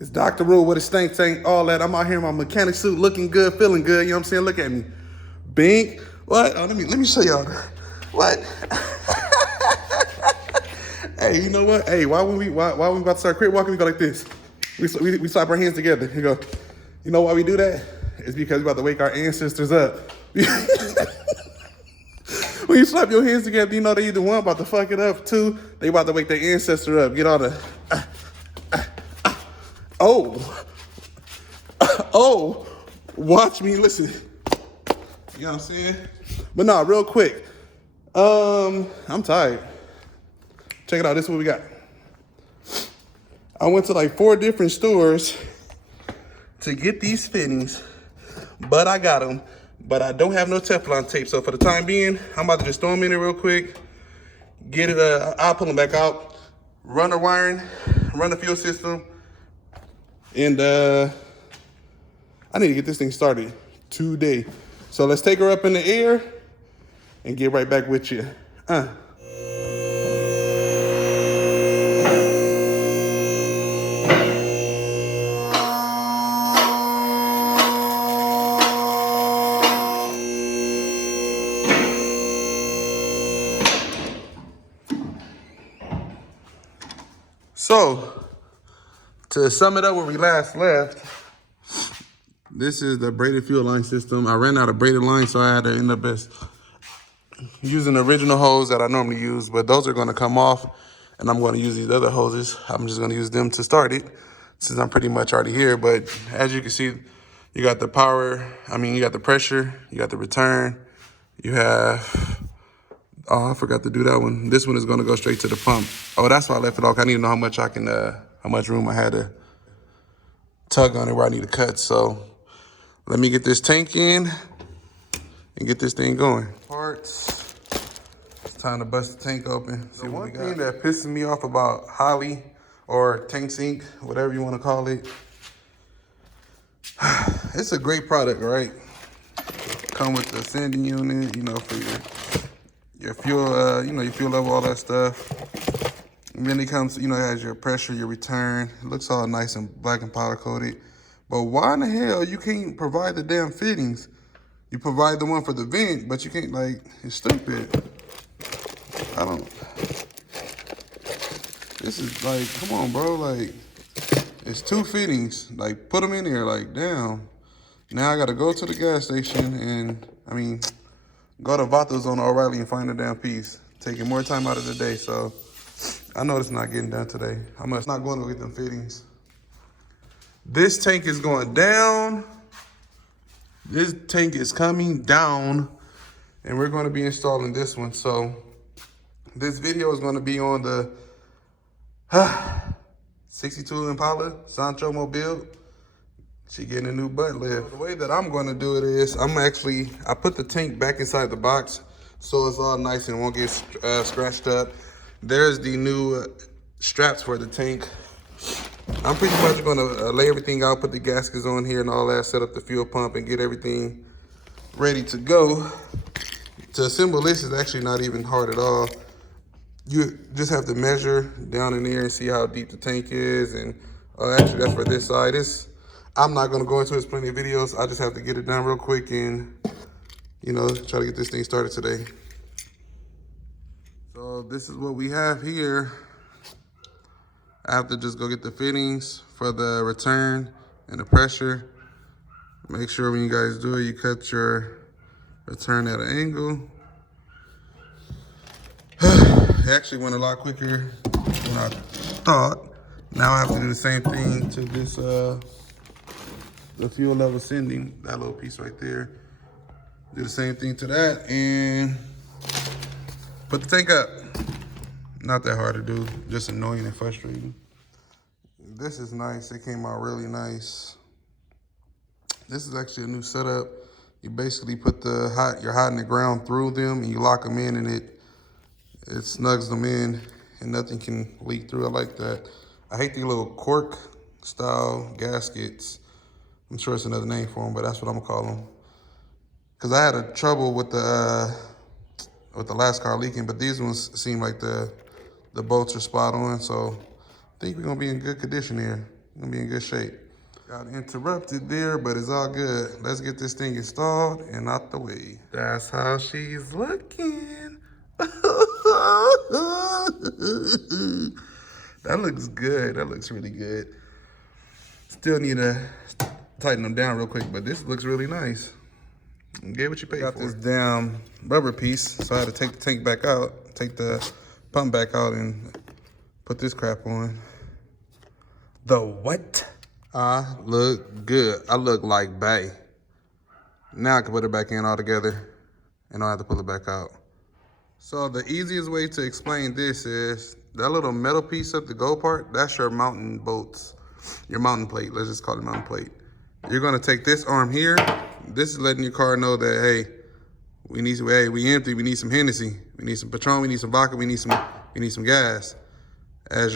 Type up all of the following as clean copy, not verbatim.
It's Dr. Rule with a stank tank, all that. I'm out here in my mechanic suit, looking good, feeling good. You know what I'm saying? Look at me. Bink. What? Oh, let me show y'all. What? Hey, you know what? Hey, why when we about to start crib walking, we go like this. We slap our hands together. You go. You know why we do that? It's because we're about to wake our ancestors up. When you slap your hands together, you know they either one about to fuck it up, two, they about to wake their ancestor up. Get all the oh, watch me, listen. You know what I'm saying? But nah, real quick. I'm tired. Check it out, this is what we got. I went to like 4 different stores to get these fittings, but I got them. But I don't have no Teflon tape, so for the time being, I'm about to just throw them in there real quick, get it, I'll pull them back out, run the wiring, run the fuel system, and I need to get this thing started today. So let's take her up in the air and get right back with you. So, to sum it up where we last left, this is the braided fuel line system. I ran out of braided line, so I had to end up using the original hose that I normally use, but those are gonna come off, and I'm gonna use these other hoses. I'm just gonna use them to start it, since I'm pretty much already here. But as you can see, you got the power, you got the pressure, you got the return, you have, oh, I forgot to do that one. This one is gonna go straight to the pump. Oh, that's why I left it off. I need to know how much how much room I had to tug on it where I need to cut. So let me get this tank in and get this thing going. Parts, it's time to bust the tank open. See what we got. One thing that pisses me off about Holley or Tank Sync, whatever you wanna call it, it's a great product, right? Come with the sending unit, for your fuel, your fuel level, all that stuff. And then it comes, it has your pressure, your return. It looks all nice and black and powder coated. But why in the hell you can't provide the damn fittings? You provide the one for the vent, but you can't, it's stupid. This is come on, bro, it's 2 fittings. Put them in there, damn. Now I gotta go to the gas station and, go to Vatos on O'Reilly and find a damn piece. Taking more time out of the day, so I know it's not getting done today. I'm not going to go get them fittings. This tank is going down. This tank is coming down, and we're going to be installing this one. So this video is going to be on the 62 Impala Sancho Mobile. She getting a new butt lift. The way that I'm going to do it is I put the tank back inside the box so it's all nice and won't get scratched up. There's the new straps for the tank. I'm pretty much gonna lay everything out, put the gaskets on here and all that, set up the fuel pump and get everything ready to go. To assemble this is actually not even hard at all. You just have to measure down in there and see how deep the tank is. And actually that's for this side. I'm not gonna go into it, plenty of videos. I just have to get it done real quick and, try to get this thing started today. So this is what we have here. I have to just go get the fittings for the return and the pressure. Make sure when you guys do it, you cut your return at an angle. It actually went a lot quicker than I thought. Now I have to do the same thing to this, the fuel level sending, that little piece right there. Do the same thing to that and put the tank up. Not that hard to do, just annoying and frustrating. This is nice, it came out really nice. This is actually a new setup. You basically put your hot in the ground through them and you lock them in and it snugs them in and nothing can leak through. I like that. I hate the little cork style gaskets. I'm sure it's another name for them, but that's what I'm gonna call them. Cause I had a trouble with the last car leaking, but these ones seem like the bolts are spot on, so I think we're gonna be in good condition here. Gonna be in good shape. Got interrupted there, but it's all good. Let's get this thing installed and out the way. That's how she's looking. That looks good. That looks really good. Still need to tighten them down real quick, but this looks really nice. Get what you paid for. Got this damn rubber piece, so I had to take the tank back out, take the pump back out, and put this crap on. The what? I look good. I look like bae. Now I can put it back in all together and I don't have to pull it back out. So the easiest way to explain this is that little metal piece at the go part, that's your mountain bolts, your mountain plate. Let's just call it mountain plate. You're gonna take this arm here. This is letting your car know that, hey, we empty, we need some Hennessy. We need some Patron, we need some vodka, we need some gas. As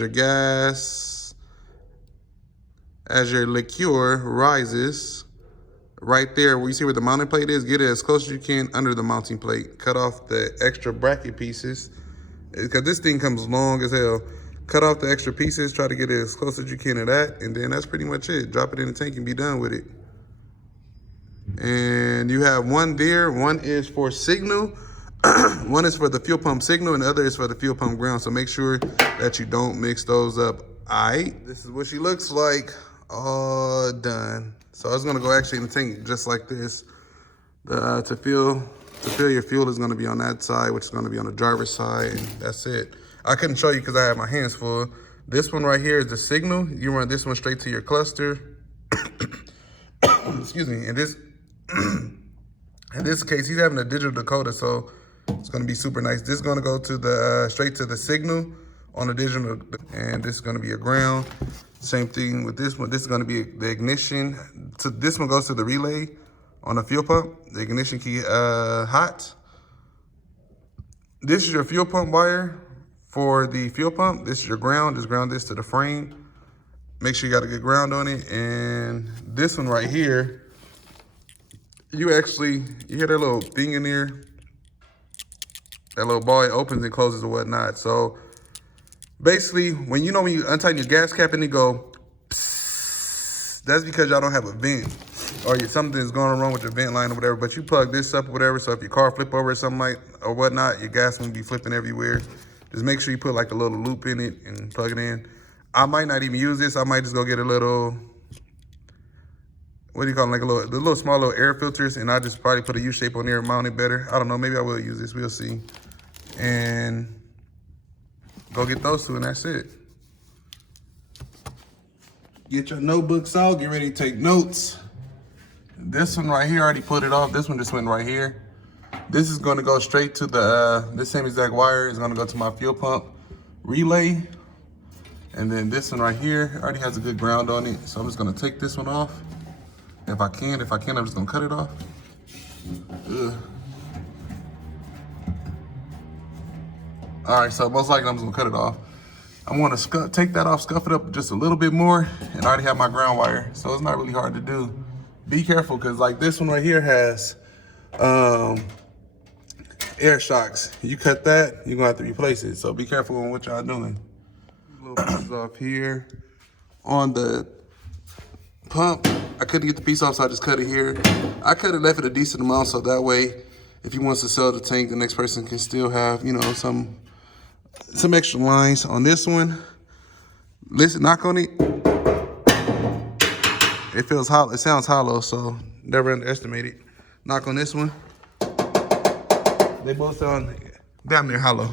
your liqueur rises, right there where you see where the mounting plate is, get it as close as you can under the mounting plate. Cut off the extra bracket pieces, because this thing comes long as hell. Cut off the extra pieces, try to get it as close as you can to that, and then that's pretty much it. Drop it in the tank and be done with it. And you have one there, one is for signal, one is for the fuel pump signal, and the other is for the fuel pump ground, so make sure that you don't mix those up. Alright, this is what she looks like, all done. So it's gonna go actually in the tank just like this. To fill your fuel is gonna be on that side, which is gonna be on the driver's side, and that's it. I couldn't show you because I have my hands full. This one right here is the signal. You run this one straight to your cluster. Excuse me, and this, in this case, he's having a digital decoder, so it's gonna be super nice. This is gonna go to the, straight to the signal on the digital, and this is gonna be a ground. Same thing with this one. This is gonna be the ignition. So this one goes to the relay on the fuel pump. The ignition key hot. This is your fuel pump wire for the fuel pump. This is your ground. Just ground this to the frame. Make sure you got a good ground on it. And this one right here, you hear that little thing in there? That little ball, it opens and closes and whatnot. So basically, when you untighten your gas cap and it go, psst, that's because y'all don't have a vent or something's going wrong with your vent line or whatever. But you plug this up or whatever, so if your car flip over or something or whatnot, your gas won't be flipping everywhere. Just make sure you put like a little loop in it and plug it in. I might not even use this. I might just go get a little, what do you call them? Like the little small little air filters, and I'll just probably put a U shape on there and mount it better. I don't know. Maybe I will use this. We'll see. And go get those two, and that's it. Get your notebooks out. Get ready to take notes. This one right here, I already put it off. This one just went right here. This is going to go straight to the, this same exact wire is going to go to my fuel pump relay. And then this one right here already has a good ground on it. So I'm just going to take this one off. If I can, I'm just going to cut it off. Ugh. All right, so most likely I'm just gonna cut it off. I wanna take that off, scuff it up just a little bit more, and I already have my ground wire, so it's not really hard to do. Be careful, cause like this one right here has air shocks. You cut that, you're gonna have to replace it, so be careful on what y'all doing. Little pieces off here. On the pump, I couldn't get the piece off, so I just cut it here. I could have left it a decent amount, so that way, if he wants to sell the tank, the next person can still have, some extra lines. On this one, listen, knock on it. It feels hollow, it sounds hollow, so never underestimate it. Knock on this one. They both sound damn near hollow.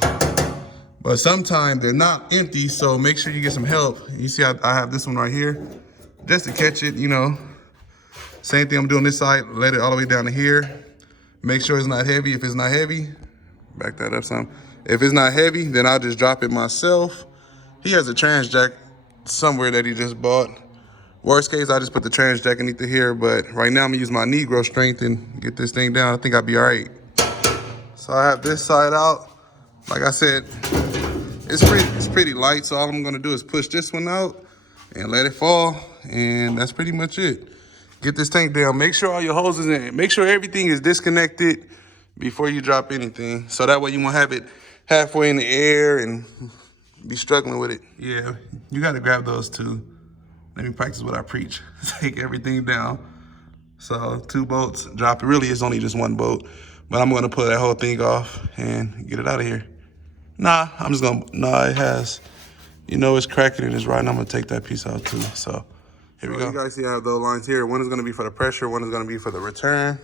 But sometimes they're not empty, so make sure you get some help. You see I have this one right here, just to catch it, Same thing I'm doing this side, let it all the way down to here. Make sure it's not heavy. If it's not heavy, back that up some. If it's not heavy, then I'll just drop it myself. He has a trans jack somewhere that he just bought. Worst case, I just put the trans jack underneath here, but right now I'm gonna use my Negro strength and get this thing down. I think I'll be all right. So I have this side out. Like I said, it's pretty light, so all I'm gonna do is push this one out and let it fall, and that's pretty much it. Get this tank down. Make sure all your hoses in. Make sure everything is disconnected before you drop anything, so that way you won't have it halfway in the air and be struggling with it. Yeah, you gotta grab those too. Let me practice what I preach. Take everything down. So 2 bolts, drop it. Really, it's only just 1 bolt, but I'm gonna pull that whole thing off and get it out of here. Nah, I'm just gonna, nah, it has, you know, it's cracking and it's right, and I'm gonna take that piece out too. So here we go. You guys see I have those lines here. One is gonna be for the pressure, one is gonna be for the return.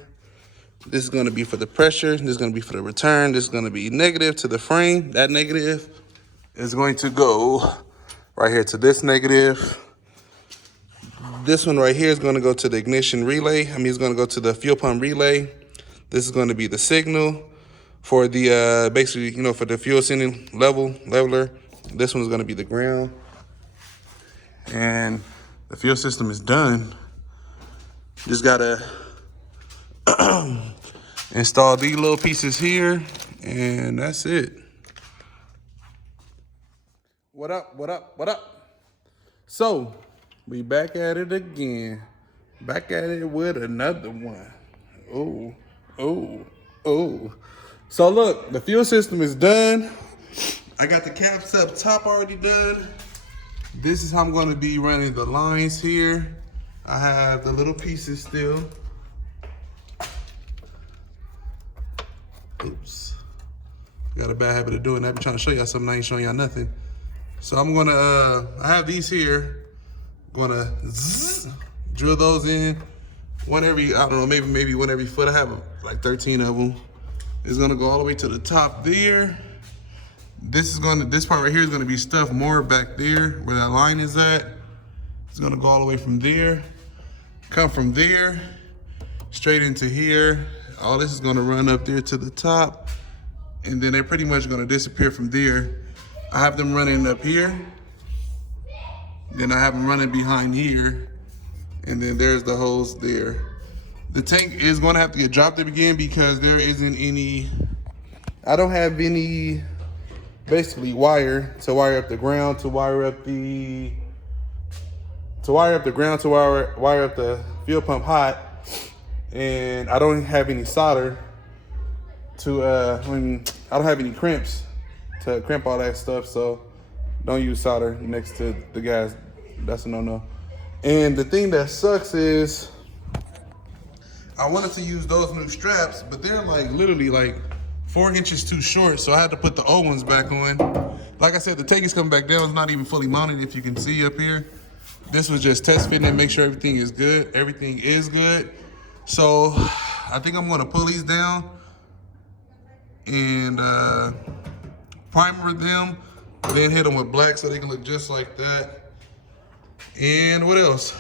This is gonna be for the pressure, this is gonna be for the return, this is gonna be negative to the frame. That negative is going to go right here to this negative. This one right here is gonna go to the ignition relay. It's gonna go to the fuel pump relay. This is gonna be the signal for the, basically, you know, for the fuel sending leveler. This one's gonna be the ground. And the fuel system is done. Just gotta install these little pieces here, and that's it. What up, what up, what up? So, we back at it again. Back at it with another one. Oh, oh, oh. So look, the fuel system is done. I got the caps up top already done. This is how I'm gonna be running the lines here. I have the little pieces still. Oops. Got a bad habit of doing that. I've been trying to show y'all something, I ain't showing y'all nothing. So I'm gonna, I have these here. Gonna drill those in. One every, I don't know, maybe one every foot. I have like 13 of them. It's gonna go all the way to the top there. This part right here is gonna be stuffed more back there where that line is at. It's gonna go all the way from there, come from there, straight into here. All this is gonna run up there to the top, and then they're pretty much gonna disappear from there. I have them running up here, then I have them running behind here, and then there's the hose there. The tank is gonna have to get dropped up again because there isn't any, I don't have any basically wire to wire up the ground, to wire up the fuel pump hot, and I don't have any solder to, I don't have any crimps to crimp all that stuff, so don't use solder next to the gas. That's a no-no. And the thing that sucks is I wanted to use those new straps, but they're like literally like 4 inches too short, so I had to put the old ones back on. Like I said, the tank is coming back down. It's not even fully mounted, if you can see up here. This was just test fitting and make sure everything is good. Everything is good. So I think I'm gonna pull these down and primer them, then hit them with black so they can look just like that. And what else?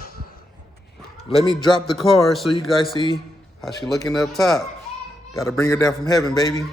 Let me drop the car so you guys see how she looking up top. Gotta bring her down from heaven, baby.